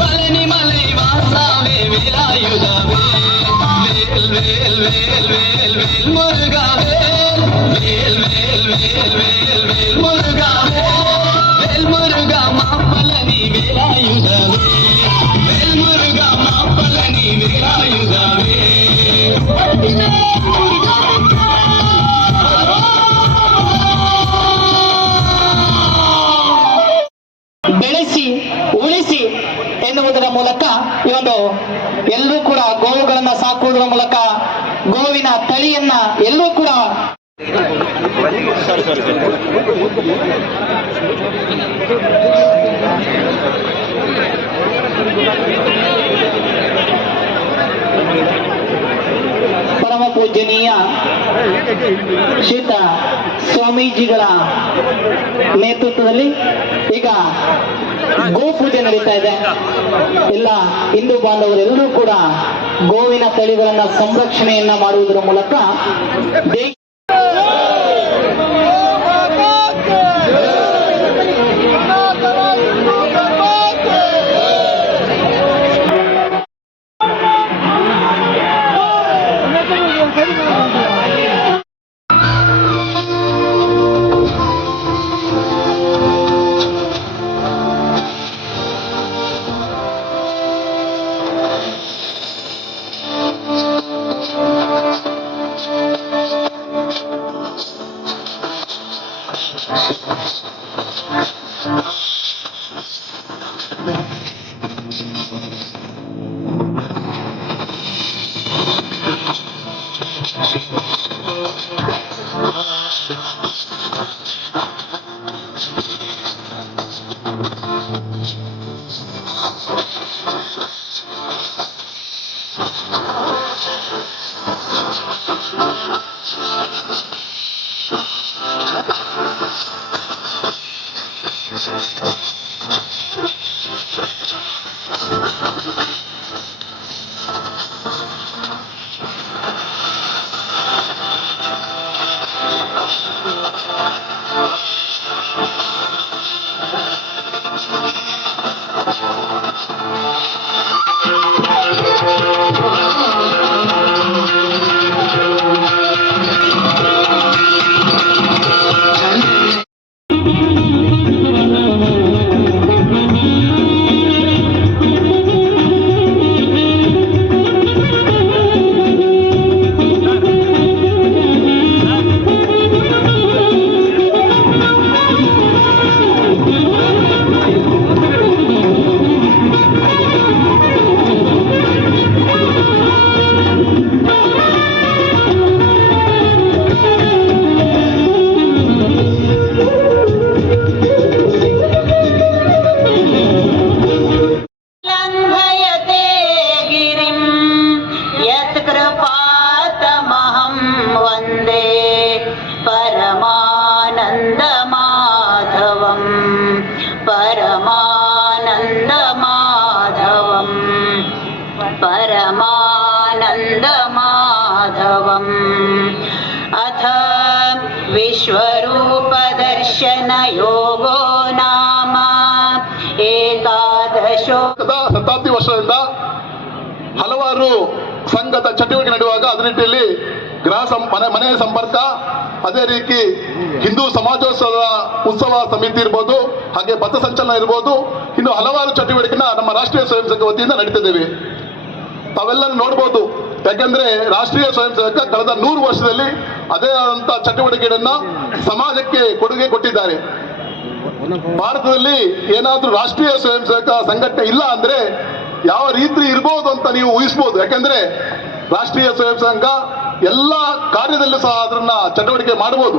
பழனிமலை ಎನ್ನುವುದರ ಮೂಲಕ ಈ ಒಂದು ಎಲ್ಲರೂ ಕೂಡ ಗೋವುಗಳನ್ನ ಸಾಕುವುದರ ಮೂಲಕ ಗೋವಿನ ತಳಿಯನ್ನ ಎಲ್ಲರೂ ಕೂಡ ಪರಮ ಪೂಜನೀಯ ಶ್ರೀತ ಸ್ವಾಮೀಜಿಗಳ ನೇತೃತ್ವದಲ್ಲಿ ಈಗ ಗೋಪೂಜೆ ನಡೀತಾ ಇದೆ. ಎಲ್ಲ ಹಿಂದೂ ಬಾಂಧವರೆಲ್ಲರೂ ಕೂಡ ಗೋವಿನ ತಳಿಗಳನ್ನ ಸಂರಕ್ಷಣೆಯನ್ನ ಮಾಡುವುದರ ಮೂಲಕ परमानन्दमाधवम् अथ विश्वरूपदर्शन योगो नाम एकादशो. ಶತಾಬ್ದಿ ವರ್ಷದಿಂದ ಹಲವಾರು ಸಂಘದ ಚಟುವಟಿಕೆ ನಡೆಯುವಾಗ ಅದೇ ರೀತಿಯಲ್ಲಿ ಮನೆಯ ಸಂಪರ್ಕ, ಅದೇ ರೀತಿ ಹಿಂದೂ ಸಮಾಜೋತ್ಸವ ಸಮಿತಿ ಇರ್ಬೋದು, ಹಾಗೆ ಪಥಸಂಚಲನ ಇರ್ಬೋದು, ಇನ್ನು ಹಲವಾರು ಚಟುವಟಿಕೆನ ನಮ್ಮ ರಾಷ್ಟ್ರೀಯ ಸ್ವಯಂ ಸೇವಕ ವತಿಯಿಂದ ನಡೀತಿದ್ದೇವೆ. ತಾವೆಲ್ಲ ನೋಡ್ಬೋದು. ಯಾಕಂದ್ರೆ ರಾಷ್ಟ್ರೀಯ ಸ್ವಯಂ ಸೇವಕ ಕಳೆದ 100 ವರ್ಷದಲ್ಲಿ ಅದೇ ಆದಂತ ಚಟುವಟಿಕೆಗಳನ್ನ ಸಮಾಜಕ್ಕೆ ಕೊಡುಗೆ ಕೊಟ್ಟಿದ್ದಾರೆ. ಭಾರತದಲ್ಲಿ ಏನಾದ್ರೂ ರಾಷ್ಟ್ರೀಯ ಸ್ವಯಂ ಸೇವಕ ಸಂಘಟನೆ ಇಲ್ಲ ಅಂದ್ರೆ ಯಾವ ರೀತಿ ಇರ್ಬೋದು ಅಂತ ನೀವು ಊಹಿಸಬಹುದು. ಯಾಕಂದ್ರೆ ರಾಷ್ಟ್ರೀಯ ಸ್ವಯಂ ಸಂಘ ಎಲ್ಲ ಕಾರ್ಯದಲ್ಲೂ ಸಹ ಅದನ್ನ ಚಟುವಟಿಕೆ ಮಾಡಬಹುದು.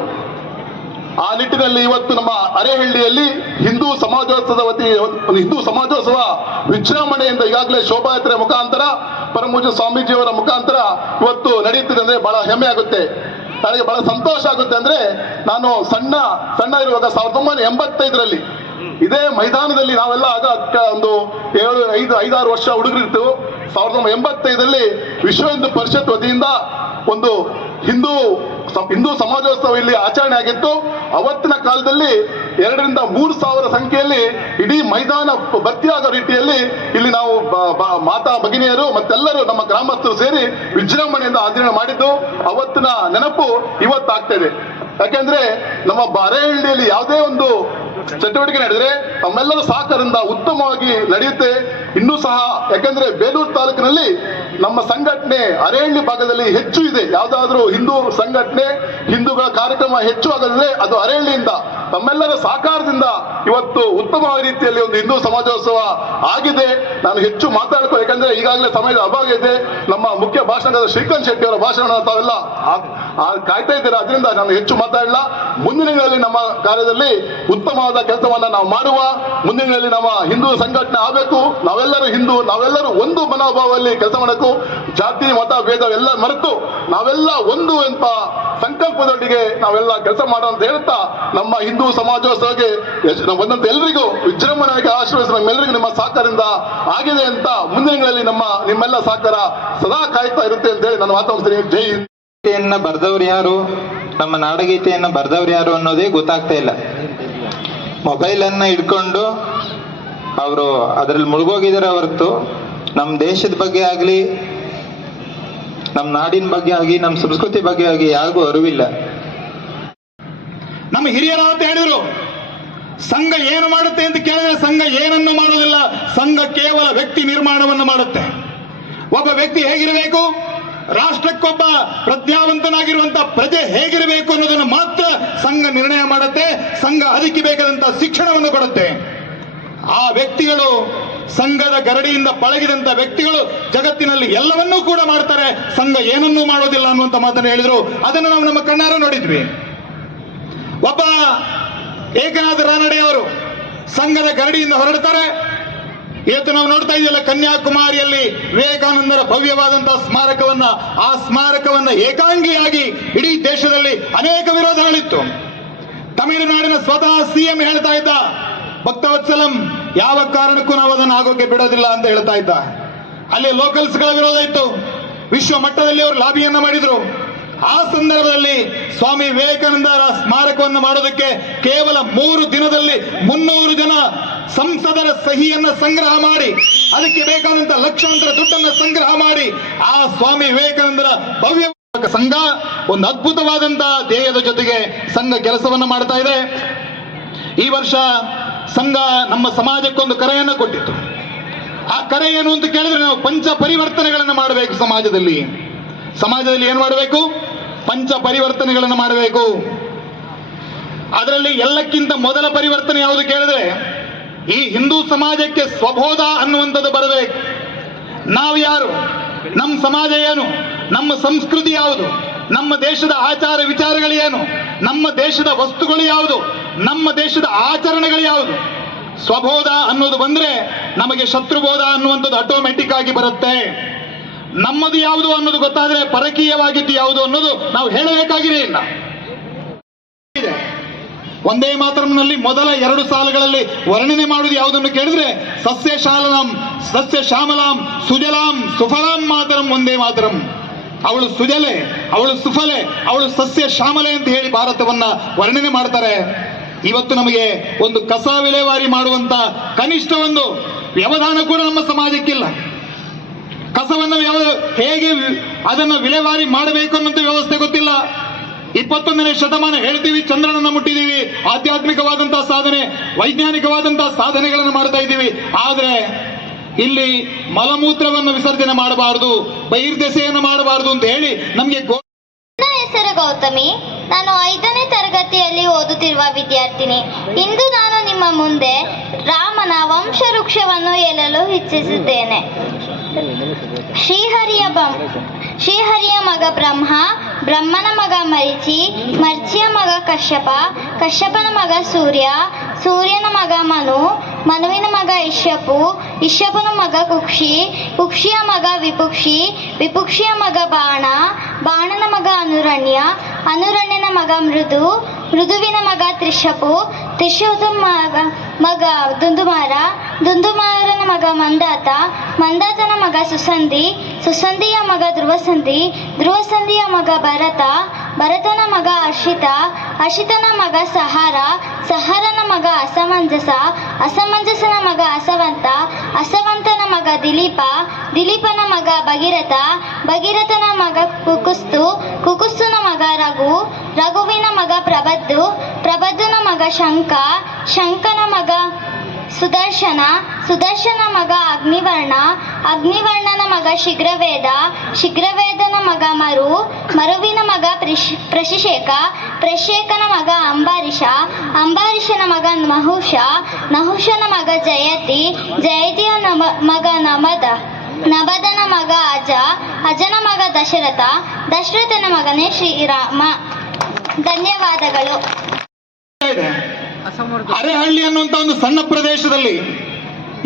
ಆ ನಿಟ್ಟಿನಲ್ಲಿ ಇವತ್ತು ನಮ್ಮ ಅರೆಹಳ್ಳಿಯಲ್ಲಿ ಹಿಂದೂ ಸಮಾಜೋತ್ಸವ ವಿಜೃಂಭಣೆಯಿಂದ ಈಗಾಗಲೇ ಶೋಭಾಯಾತ್ರೆ ಮುಖಾಂತರ ಪರಮಪೂಜ್ಯ ಸ್ವಾಮೀಜಿಯವರ ಮುಖಾಂತರ ಇವತ್ತು ನಡೆಯುತ್ತಿದೆ ಅಂದ್ರೆ ಬಹಳ ಹೆಮ್ಮೆ ಆಗುತ್ತೆ. ನನಗೆ ಬಹಳ ಸಂತೋಷ ಆಗುತ್ತೆ. ಅಂದ್ರೆ ನಾನು ಸಣ್ಣ ಇರುವಾಗ 1985ರಲ್ಲಿ ಇದೇ ಮೈದಾನದಲ್ಲಿ ನಾವೆಲ್ಲ ಆಗ ಒಂದು 5-6 ವರ್ಷ ಹುಡುಗರಿತ್ತು. 1985ರಲ್ಲಿ ವಿಶ್ವ ಹಿಂದೂ ಪರಿಷತ್ ವತಿಯಿಂದ ಒಂದು ಹಿಂದೂ ಸಮಾಜೋತ್ಸವ ಇಲ್ಲಿ ಆಚರಣೆ ಆಗಿತ್ತು. ಅವತ್ತಿನ ಕಾಲದಲ್ಲಿ 2,000-3,000 ಸಂಖ್ಯೆಯಲ್ಲಿ ಇಡೀ ಮೈದಾನ ಭರ್ತಿಯಾಗೋ ರೀತಿಯಲ್ಲಿ ಇಲ್ಲಿ ನಾವು ಮಾತಾ ಭಗಿನಿಯರು ಮತ್ತೆಲ್ಲರೂ ನಮ್ಮ ಗ್ರಾಮಸ್ಥರು ಸೇರಿ ವಿಜೃಂಭಣೆಯಿಂದ ಆಚರಣೆ ಮಾಡಿದ್ದು ಅವತ್ತಿನ ನೆನಪು ಇವತ್ತಾಗ್ತಾ ಇದೆ. ಯಾಕೆಂದ್ರೆ ನಮ್ಮ ಅರೆಹಳ್ಳಿಯಲ್ಲಿ ಯಾವುದೇ ಒಂದು ಚಟುವಟಿಕೆ ನಡೆದ್ರೆ ತಮ್ಮೆಲ್ಲರ ಸಹಕಾರದಿಂದ ಉತ್ತಮವಾಗಿ ನಡೆಯುತ್ತೆ. ಇನ್ನೂ ಸಹ ಯಾಕೆಂದ್ರೆ ಬೇಲೂರು ತಾಲೂಕಿನಲ್ಲಿ ನಮ್ಮ ಸಂಘಟನೆ ಅರೇಹಳ್ಳಿ ಭಾಗದಲ್ಲಿ ಹೆಚ್ಚು ಇದೆ. ಯಾವುದಾದ್ರೂ ಹಿಂದೂ ಸಂಘಟನೆ, ಹಿಂದೂಗಳ ಕಾರ್ಯಕ್ರಮ ಹೆಚ್ಚು ಆಗೋದಿದ್ರೆ ಅದು ಅರೇಹಳ್ಳಿಯಿಂದ. ತಮ್ಮೆಲ್ಲರ ಸಹಕಾರದಿಂದ ಇವತ್ತು ಉತ್ತಮವಾದ ರೀತಿಯಲ್ಲಿ ಒಂದು ಹಿಂದೂ ಸಮಾಜೋತ್ಸವ ಆಗಿದೆ. ನಾನು ಹೆಚ್ಚು ಮಾತಾಡ್ಕೋ, ಯಾಕಂದ್ರೆ ಈಗಾಗಲೇ ಸಮಯದ ಅಭಾವ ಇದೆ. ನಮ್ಮ ಮುಖ್ಯ ಭಾಷಣದ ಶ್ರೀಕಾಂತ್ ಶೆಟ್ಟಿ ಅವರ ಭಾಷಣ ತಾವೆಲ್ಲ ಕಾಯ್ತಾ ಇದ್ದೀರಾ, ಅದರಿಂದ ನಾನು ಹೆಚ್ಚು ಮಾತಾಡಲ್ಲ. ಮುಂದಿನ ದಿನಗಳಲ್ಲಿ ನಮ್ಮ ಕಾರ್ಯದಲ್ಲಿ ಉತ್ತಮವಾದ ಕೆಲಸವನ್ನ ನಾವು ಮಾಡುವ. ಮುಂದಿನ ದಿನಗಳಲ್ಲಿ ನಮ್ಮ ಹಿಂದೂ ಸಂಘಟನೆ ಆಗಬೇಕು. ನಾವೆಲ್ಲರೂ ಹಿಂದೂ, ನಾವೆಲ್ಲರೂ ಒಂದು ಮನೋಭಾವದಲ್ಲಿ ಕೆಲಸ ಮಾಡಬೇಕು. ಜಾತಿ ಮತ ಭೇದ ಎಲ್ಲ ಮರೆತು ನಾವೆಲ್ಲ ಒಂದು ಎಂಬ ಸಂಕಲ್ಪದೊಂದಿಗೆ ನಾವೆಲ್ಲ ಕೆಲಸ ಮಾಡೋಣ ಅಂತ ಹೇಳ್ತಾ, ನಮ್ಮ ಹಿಂದೂ ಸಮಾಜೋತ್ಸವಕ್ಕೆ ಬಂದಂತ ಎಲ್ರಿಗೂ ವಿಜೃಂಭಣೆಯಾಗಿ ಆಶೀರ್ವದಿಸಿ ನಮ್ಮೆಲ್ಲರಿಗೂ ನಿಮ್ಮ ಸಹಕಾರದಿಂದ ಆಗಿದೆ ಅಂತ ಮುಂದಿನ ದಿನಗಳಲ್ಲಿ ನಿಮ್ಮೆಲ್ಲ ಸಹಕಾರ ಸದಾ ಕಾಯ್ತಾ ಇರುತ್ತೆ ಅಂತ ಹೇಳಿ ನಾನು ಮಾತಾಡ್ತೀನಿ. ಜೈ ಹಿಂದ್. ಗೀತೆಯನ್ನ ಬರ್ದವ್ರು ಯಾರು, ನಮ್ಮ ನಾಡಗೀತೆಯನ್ನ ಬರ್ದವ್ರು ಯಾರು ಅನ್ನೋದೇ ಗೊತ್ತಾಗ್ತಾ ಇಲ್ಲ. ಮೊಬೈಲ್ ಅನ್ನ ಇಟ್ಕೊಂಡು ಅವರು ಅದರಲ್ಲಿ ಮುಳುಗೋಗಿದ್ದಾರೆ ಹೊರತು ನಮ್ಮ ದೇಶದ ಬಗ್ಗೆ ಆಗಲಿ, ನಮ್ಮ ನಾಡಿನ ಬಗ್ಗೆ ಆಗಿ, ನಮ್ಮ ಸಂಸ್ಕೃತಿ ಬಗ್ಗೆ ಆಗಿ ಯಾರಿಗೂ ಅರಿವಿಲ್ಲ. ನಮ್ಮ ಹಿರಿಯರು ಅಂತ ಹೇಳಿದ್ರು, ಸಂಘ ಏನು ಮಾಡುತ್ತೆ ಅಂತ ಕೇಳಿದ್ರೆ ಸಂಘ ಏನನ್ನು ಮಾಡುವುದಿಲ್ಲ. ಸಂಘ ಕೇವಲ ವ್ಯಕ್ತಿ ನಿರ್ಮಾಣವನ್ನು ಮಾಡುತ್ತೆ. ಒಬ್ಬ ವ್ಯಕ್ತಿ ಹೇಗಿರಬೇಕು, ರಾಷ್ಟ್ರಕ್ಕೊಬ್ಬ ಪ್ರಜ್ಞಾವಂತನಾಗಿರುವಂತ ಪ್ರಜೆ ಹೇಗಿರಬೇಕು ಅನ್ನೋದನ್ನು ಮಾತ್ರ ಸಂಘ ನಿರ್ಣಯ ಮಾಡುತ್ತೆ. ಸಂಘ ಅದಕ್ಕೆ ಬೇಕಾದಂತಹ ಶಿಕ್ಷಣವನ್ನು ಕೊಡುತ್ತೆ. ಆ ವ್ಯಕ್ತಿಗಳು, ಸಂಘದ ಗರಡಿಯಿಂದ ಪಳಗಿದಂತ ವ್ಯಕ್ತಿಗಳು ಜಗತ್ತಿನಲ್ಲಿ ಎಲ್ಲವನ್ನೂ ಕೂಡ ಮಾಡ್ತಾರೆ, ಸಂಘ ಏನನ್ನೂ ಮಾಡೋದಿಲ್ಲ ಅನ್ನುವಂತ ಮಾತನ್ನು ಹೇಳಿದ್ರು. ಅದನ್ನು ನಾವು ನಮ್ಮ ಕಣ್ಣಾರ ನೋಡಿದ್ವಿ. ಒಬ್ಬ ಏಕನಾಥ ರಾನಡೆಯವರು ಸಂಘದ ಗರಡಿಯಿಂದ ಹೊರಡ್ತಾರೆ. ಇವತ್ತು ನಾವು ನೋಡ್ತಾ ಇದೆಯಲ್ಲ, ಕನ್ಯಾಕುಮಾರಿಯಲ್ಲಿ ವಿವೇಕಾನಂದರ ಭವ್ಯವಾದಂತಹ ಸ್ಮಾರಕವನ್ನ, ಆ ಸ್ಮಾರಕವನ್ನ ಏಕಾಂಗಿಯಾಗಿ ಇಡೀ ದೇಶದಲ್ಲಿ ಅನೇಕ ವಿರೋಧಗಳಿತ್ತು. ತಮಿಳುನಾಡಿನ ಸ್ವತಃ ಸಿಎಂ ಹೇಳ್ತಾ ಇದ್ದ, ಭಕ್ತವತ್ಸಲಂ ಯಾವ ಕಾರಣಕ್ಕೂ ನಾವು ಅದನ್ನು ಆಗೋಕೆ ಬಿಡೋದಿಲ್ಲ ಅಂತ ಹೇಳ್ತಾ ಇದ್ದ. ಅಲ್ಲಿ ಲೋಕಲ್ಸ್ಗಳ ವಿರೋಧ ಇತ್ತು. ವಿಶ್ವ ಮಟ್ಟದಲ್ಲಿ ಅವರು ಲಾಬಿಯನ್ನ ಮಾಡಿದ್ರು. ಆ ಸಂದರ್ಭದಲ್ಲಿ ಸ್ವಾಮಿ ವಿವೇಕಾನಂದರ ಸ್ಮಾರಕವನ್ನು ಮಾಡೋದಕ್ಕೆ ಕೇವಲ 3 ದಿನದಲ್ಲಿ 300 ಜನ ಸಂಸದರ ಸಹಿಯನ್ನ ಸಂಗ್ರಹ ಮಾಡಿ, ಅದಕ್ಕೆ ಬೇಕಾದಂತ ಲಕ್ಷಾಂತರ ದುಡ್ಡನ್ನು ಸಂಗ್ರಹ ಮಾಡಿ ಆ ಸ್ವಾಮಿ ವಿವೇಕಾನಂದರ ಭವ್ಯ ಸಂಘ ಒಂದು ಅದ್ಭುತವಾದಂತಹ ಧ್ಯೇಯದ ಜೊತೆಗೆ ಸಂಘ ಕೆಲಸವನ್ನ ಮಾಡ್ತಾ ಇದೆ. ಈ ವರ್ಷ ಸಂಘ ನಮ್ಮ ಸಮಾಜಕ್ಕೊಂದು ಕರೆಯನ್ನು ಕೊಟ್ಟಿತ್ತು. ಆ ಕರೆ ಏನು ಅಂತ ಕೇಳಿದ್ರೆ, ನಾವು ಪಂಚ ಪರಿವರ್ತನೆಗಳನ್ನು ಮಾಡಬೇಕು. ಸಮಾಜದಲ್ಲಿ ಏನು ಮಾಡಬೇಕು? ಪಂಚ ಪರಿವರ್ತನೆಗಳನ್ನು ಮಾಡಬೇಕು. ಅದರಲ್ಲಿ ಎಲ್ಲಕ್ಕಿಂತ ಮೊದಲ ಪರಿವರ್ತನೆ ಯಾವುದು ಕೇಳಿದ್ರೆ, ಈ ಹಿಂದೂ ಸಮಾಜಕ್ಕೆ ಸ್ವಬೋಧ ಅನ್ನುವಂಥದ್ದು ಬರಬೇಕು. ನಾವು ಯಾರು, ನಮ್ಮ ಸಮಾಜ ಏನು, ನಮ್ಮ ಸಂಸ್ಕೃತಿ ಯಾವುದು, ನಮ್ಮ ದೇಶದ ಆಚಾರ ವಿಚಾರಗಳು ಏನು, ನಮ್ಮ ದೇಶದ ವಸ್ತುಗಳು ಯಾವುದು, ನಮ್ಮ ದೇಶದ ಆಚರಣೆಗಳು ಯಾವುದು. ಸ್ವಬೋಧ ಅನ್ನೋದು ಬಂದ್ರೆ ನಮಗೆ ಶತ್ರುಬೋಧ ಅನ್ನುವಂಥದ್ದು ಆಟೋಮೆಟಿಕ್ ಆಗಿ ಬರುತ್ತೆ. ನಮ್ಮದು ಯಾವುದು ಅನ್ನೋದು ಗೊತ್ತಾದ್ರೆ ಪರಕೀಯವಾಗಿದ್ದು ಯಾವುದು ಅನ್ನೋದು ನಾವು ಹೇಳಬೇಕಾಗಿರೇ ಇಲ್ಲ. ಒಂದೇ ಮಾತರಂನಲ್ಲಿ ಮೊದಲ 2 ಸಾಲುಗಳಲ್ಲಿ ವರ್ಣನೆ ಮಾಡುವುದು ಯಾವುದನ್ನು ಕೇಳಿದ್ರೆ, ಸಸ್ಯ ಶ್ಯಾಮಲಾಂ ಸುಜಲಾಂ ಸುಫಲಾಂ ಮಾತರಂ ಒಂದೇ ಮಾತರಂ. ಅವಳು ಸುಜಲೆ, ಅವಳು ಸುಫಲೆ, ಅವಳು ಸಸ್ಯ ಶ್ಯಾಮಲೆ ಅಂತ ಹೇಳಿ ಭಾರತವನ್ನ ವರ್ಣನೆ ಮಾಡ್ತಾರೆ. ಇವತ್ತು ನಮಗೆ ಒಂದು ಕಸ ವಿಲೇವಾರಿ ಮಾಡುವಂತ ಕನಿಷ್ಠ ಒಂದು ವ್ಯವಧಾನ ಕೂಡ ನಮ್ಮ ಸಮಾಜಕ್ಕಿಲ್ಲ. ಕಸವನ್ನು ಹೇಗೆ ಅದನ್ನು ವಿಲೇವಾರಿ ಮಾಡಬೇಕು ಅನ್ನೋಂಥ ವ್ಯವಸ್ಥೆ ಗೊತ್ತಿಲ್ಲ. 21ನೇ ಶತಮಾನ ಹೇಳ್ತೀವಿ, ಚಂದ್ರನನ್ನ ಮುಟ್ಟಿದ್ದೀವಿ, ಆಧ್ಯಾತ್ಮಿಕವಾದಂತಹ ಸಾಧನೆ, ವೈಜ್ಞಾನಿಕವಾದಂತಹ ಸಾಧನೆಗಳನ್ನು ಮಾಡ್ತಾ ಇದ್ದೀವಿ. ಆದ್ರೆ ಇಲ್ಲಿ ಮಲಮೂತ್ರವನ್ನು ವಿಸರ್ಜನೆ ಮಾಡಬಾರದು, ಬಹಿರ್ದೆಸೆಯನ್ನು ಮಾಡಬಾರದು ಅಂತ ಹೇಳಿ ನಮ್ಗೆ ನನ್ನ ಹೆಸರು ಗೌತಮಿ. ನಾನು 5ನೇ ತರಗತಿಯಲ್ಲಿ ಓದುತ್ತಿರುವ ವಿದ್ಯಾರ್ಥಿನಿ. ಇಂದು ನಾನು ನಿಮ್ಮ ಮುಂದೆ ರಾಮನ ವಂಶವೃಕ್ಷವನ್ನು ಹೇಳಲು ಇಚ್ಛಿಸಿದ್ದೇನೆ. ಶ್ರೀಹರಿಯ ಮಗ ಬ್ರಹ್ಮ, ಬ್ರಹ್ಮನ ಮಗ ಮರಿಚಿ, ಮರ್ಚಿಯ ಮಗ ಕಶ್ಯಪ, ಕಶ್ಯಪನ ಮಗ ಸೂರ್ಯ, ಸೂರ್ಯನ ಮಗ ಮನು, ಮನುವಿನ ಮಗ ಇಷ್ಯಪು, ಇಷ್ಯಪನ ಮಗ ಕುಕ್ಷಿ, ಕುಕ್ಷಿಯ ಮಗ ವಿಪುಕ್ಷಿ, ವಿಪುಕ್ಷಿಯ ಮಗ ಬಾಣ, ಬಾಣನ ಮಗ ಅನುರಣ್ಯ, ಅನುರಣ್ಯನ ಮಗ ಮೃದು, ಮೃದುವಿನ ಮಗ ತ್ರಿಶಪು, ತ್ರಿಶಪು ಮಗ ದುಂದುಮಾರ, ದುಂದುಮಾರನ ಮಗ ಮಂದಾತ, ಮಂದಾತನ ಮಗ ಸುಸಂಧಿ, ಸುಸಂಧಿಯ ಮಗ ಧ್ರುವಸಂಧಿ, ಧ್ರುವಸಂಧಿಯ ಮಗ ಭರತ, ಭರತನ ಮಗ ಅರ್ಷಿತ, ಅರ್ಷಿತನ ಮಗ ಸಹಾರ, ಸಹಾರನ ಮಗ ಅಸಮಂಜಸ, ಅಸಮಂಜಸನ ಮಗ ಅಸವಂತ, ಅಸವಂತನ ಮಗ ದಿಲೀಪ, ದಿಲೀಪನ ಮಗ ಭಗೀರಥ, ಭಗೀರಥನ ಮಗ ಕುಕುಸ್ತು, ಕುಕುಸ್ತುನ ಮಗ ರಘು, ರಘುವಿನ ಮಗ ಪ್ರಬದ್ದು, ಪ್ರಬದ್ಧನ ಮಗ ಶಂಕ, ಶಂಕನ ಮಗ ಸುದರ್ಶನ, ಸುದರ್ಶನ ಮಗ ಅಗ್ನಿವರ್ಣ, ಅಗ್ನಿವರ್ಣನ ಮಗ ಶಿಗ್ರವೇದ, ಶಿಗ್ರವೇದನ ಮಗ ಮರು, ಮರುವಿನ ಮಗ ಪ್ರಶಿಶೇಖ, ಪ್ರಶೇಖನ ಮಗ ಅಂಬರೀಷ, ಅಂಬರೀಷನ ಮಗ ನಹುಷ, ನಹುಷನ ಮಗ ಜಯತಿ, ಜಯತಿಯ ಮಗ ನಮದ, ನಬದನ ಮಗ ಅಜ, ಅಜನ ಮಗ ದಶರಥ, ದಶರಥನ ಮಗನೇ ಶ್ರೀರಾಮ. ಧನ್ಯವಾದಗಳು. ಇದೆ. ಅರೆಹಳ್ಳಿ ಅನ್ನುವಂತ ಒಂದು ಸಣ್ಣ ಪ್ರದೇಶದಲ್ಲಿ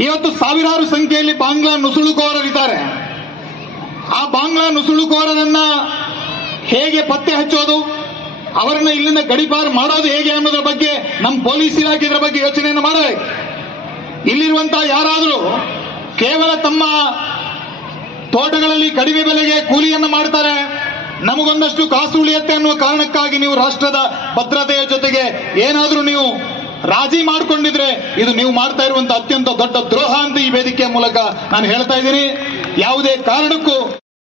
ಇವತ್ತು ಸಾವಿರಾರು ಸಂಖ್ಯೆಯಲ್ಲಿ ಬಾಂಗ್ಲಾ ನುಸುಳುಕೋರರಿದ್ದಾರೆ. ಆ ಬಾಂಗ್ಲಾ ನುಸುಳುಕೋರರನ್ನ ಹೇಗೆ ಪತ್ತೆ ಹಚ್ಚೋದು, ಅವರನ್ನ ಇಲ್ಲಿಂದ ಗಡಿಪಾರು ಮಾಡೋದು ಹೇಗೆ ಅನ್ನೋದ್ರ ಬಗ್ಗೆ ನಮ್ಮ ಪೊಲೀಸ್ ಇಲಾಖೆ ಇದರ ಬಗ್ಗೆ ಯೋಚನೆಯನ್ನು ಮಾಡಬೇಕು. ಇಲ್ಲಿರುವಂತಹ ಯಾರಾದರೂ ಕೇವಲ ತಮ್ಮ ತೋಟಗಳಲ್ಲಿ ಕಡಿಮೆ ಬೆಲೆಗೆ ಕೂಲಿಯನ್ನು ಮಾಡ್ತಾರೆ, ನಮಗೊಂದಷ್ಟು ಕಾಸು ಉಳಿಯುತ್ತೆ ಅನ್ನುವ ಕಾರಣಕ್ಕಾಗಿ ನೀವು ರಾಷ್ಟ್ರದ ಭದ್ರತೆಯ ಜೊತೆಗೆ ಏನಾದರೂ ನೀವು ರಾಜಿ ಮಾಡಿಕೊಂಡಿದ್ರೆ ಇದು ನೀವು ಮಾಡ್ತಾ ಇರುವಂತಹ ಅತ್ಯಂತ ದೊಡ್ಡ ದ್ರೋಹ ಅಂತ ಈ ವೇದಿಕೆಯ ಮೂಲಕ ನಾನು ಹೇಳ್ತಾ ಇದ್ದೀನಿ. ಯಾವುದೇ ಕಾರಣಕ್ಕೂ